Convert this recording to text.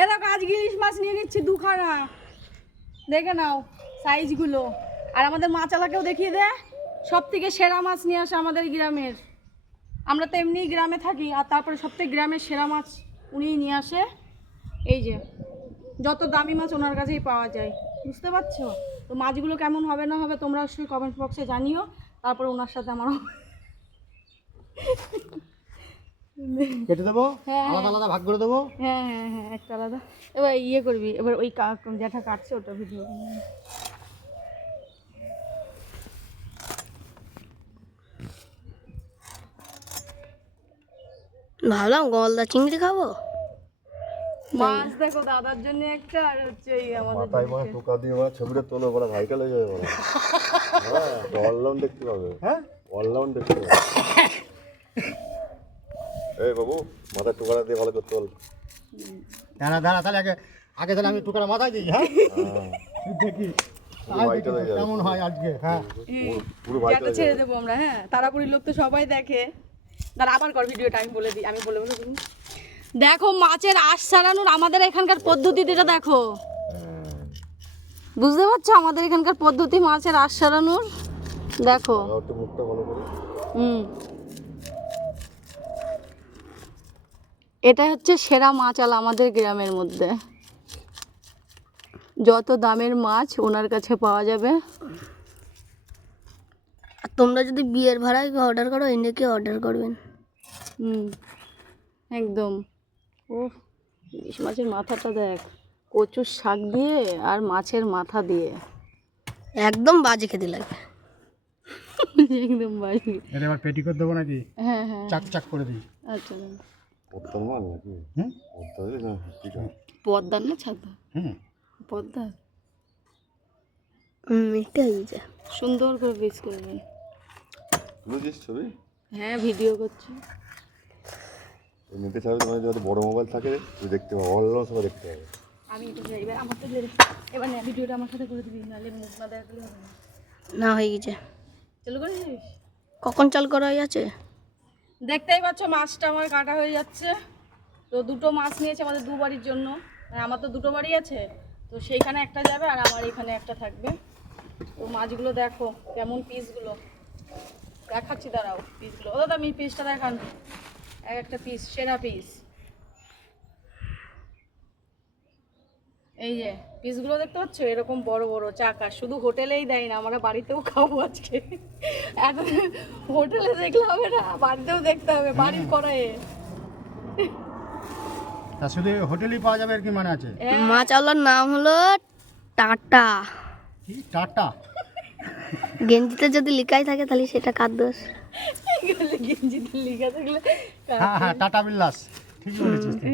এ দেখো আজ ইলিশ মাছ নিয়ে নিচ্ছি দুখানা, দেখে নাও সাইজগুলো। আর আমাদের মাছালাকেও দেখিয়ে দে, সব থেকে সেরা মাছ নিয়ে আসে আমাদের গ্রামের। আমরা তো এমনি গ্রামে থাকি, আর তারপরে সব থেকে গ্রামের সেরা মাছ উনিই নিয়ে আসে। এই যে যত দামি মাছ ওনার কাছেই পাওয়া যায়, বুঝতে পারছো? তো মাছগুলো কেমন হবে না হবে তোমরা অবশ্যই কমেন্ট বক্সে জানিও, তারপরে ওনার সাথে আমারও কেটে দেবো, আলাদা আলাদা ভাগ করে দেবো। হ্যাঁ হ্যাঁ হ্যাঁ, একটা আলাদা। এবার ইয়ে করবি, এবার ওই জ্যাঠা কাটছে ওটা ভিডিও। ভাবলাম গলদা চিংড়ি খাবো। মাছ দেখো দাদার জন্য একটা, আর হচ্ছে এই আমাদের মাথায় মানে টোকা দিয়ে মানে ছবিটা তোলো, বলা ভাইকাল হয়ে যাবে বলা। হ্যাঁ, অলরাউন্ড দেখতে পাবে। হ্যাঁ, অলরাউন্ড দেখতে পাবে। এই বাবু, মাথায় টোকাটা দিয়ে ভালো করে তোল। দাঁড়া দাঁড়া, তাহলে আগে আগে তাহলে আমি টুকরা মাথায় দিই। হ্যাঁ, দেখি পুরো ভাইকাল হয়ে যাবে। কেমন হয় আজকে। হ্যাঁ, পুরো ভাইকাল জ্যাঠা হয়ে ছেড়ে যাবে। দেবো আমরা। হ্যাঁ, তারাপুরির লোক তো সবাই দেখে। দাঁড়া আবার কর ভিডিওটা, আমি বলে দিই, আমি বলে দিই। দেখো মাছের আঁশ ছাড়ানোর আমাদের এখানকার পদ্ধতিটা দেখো, বুঝতে পারছো? আমাদের এখানকার পদ্ধতি মাছের আঁশ ছাড়ানোর দেখো। লাগাও একটু মুখটা ভালো করে। এটা হচ্ছে সেরা মাছালা আমাদের গ্রামের মধ্যে। যত দামের মাছ ওনার কাছে পাওয়া যাবে। আর তোমরা যদি বিয়ের ভাড়ায় অর্ডার করো, এনেকে অর্ডার করবেন। একদম। ও ইলিশ মাছের মাথাটা দেখ, কচুর শাক দিয়ে আর মাছের মাথা দিয়ে, একদম বাজে খেতে লাগে। একদম বাড়ি। এটা এবার পেটিকোট দেবো নাকি? হ্যাঁ হ্যাঁ, চাক চাক করে দিই। আচ্ছা। পদ্মার মাল নাকি? হুম পদ্মা দিয়ে না, ঠিক আছে। পদ্মার না ছাদা? হুম, পদ্মা। এটা হয়ে যায়। সুন্দর করে পিস করবেন। বুঝিস ছবি? হ্যাঁ, ভিডিও করছি। নেটে ছাড়া তোমার যত বড় মোবাইল থাকে তুই দেখতে পাবো, অলরাউন্ড সবাই দেখতে পাবে। আমি এটা এবার আমার তো এবার না, ভিডিওটা আমার সাথে করে দিবি, নাহলে মুখ না দেখালে হবে না। না হয়ে গেছে। চালু করে দিস। কখন চাল করা হয়ে আছে? দেখতেই পাচ্ছ মাছটা আমার কাটা হয়ে যাচ্ছে। তো দুটো মাছ নিয়েছে আমাদের দু বাড়ির জন্য, মানে আমার তো দুটো বাড়ি আছে, তো সেইখানে একটা যাবে আর আমার এখানে একটা থাকবে। তো মাছগুলো দেখো কেমন পিসগুলো, দেখাচ্ছি দাঁড়াও পিসগুলো। ও দাদা আমি পিসটা দেখান, এক একটা পিস সেরা পিস। এই যে পিসগুলো দেখতে পাচ্ছ, এরকম বড় বড় চাকা, শুধু হোটেলেই দেয় না, আমরা বাড়িতেও খাবো আজকে। এখন হোটেলে দেখলে হবে না, বাড়িতেও দেখতে হবে, বাড়ির কড়াইয়ে। তা শুধু হোটেলেই পাওয়া যাবে আর কি মানে আছে? মাছওয়ালার নাম হলো টাটা। কি টাটা? গেঞ্জিতে যদি লিখাই থাকে তাহলে সেটা কার দোষ? গেঞ্জিতে লিখা থাকলে হ্যাঁ হ্যাঁ, টাটা বিল্লাস, ঠিকই বলেছিস তুই।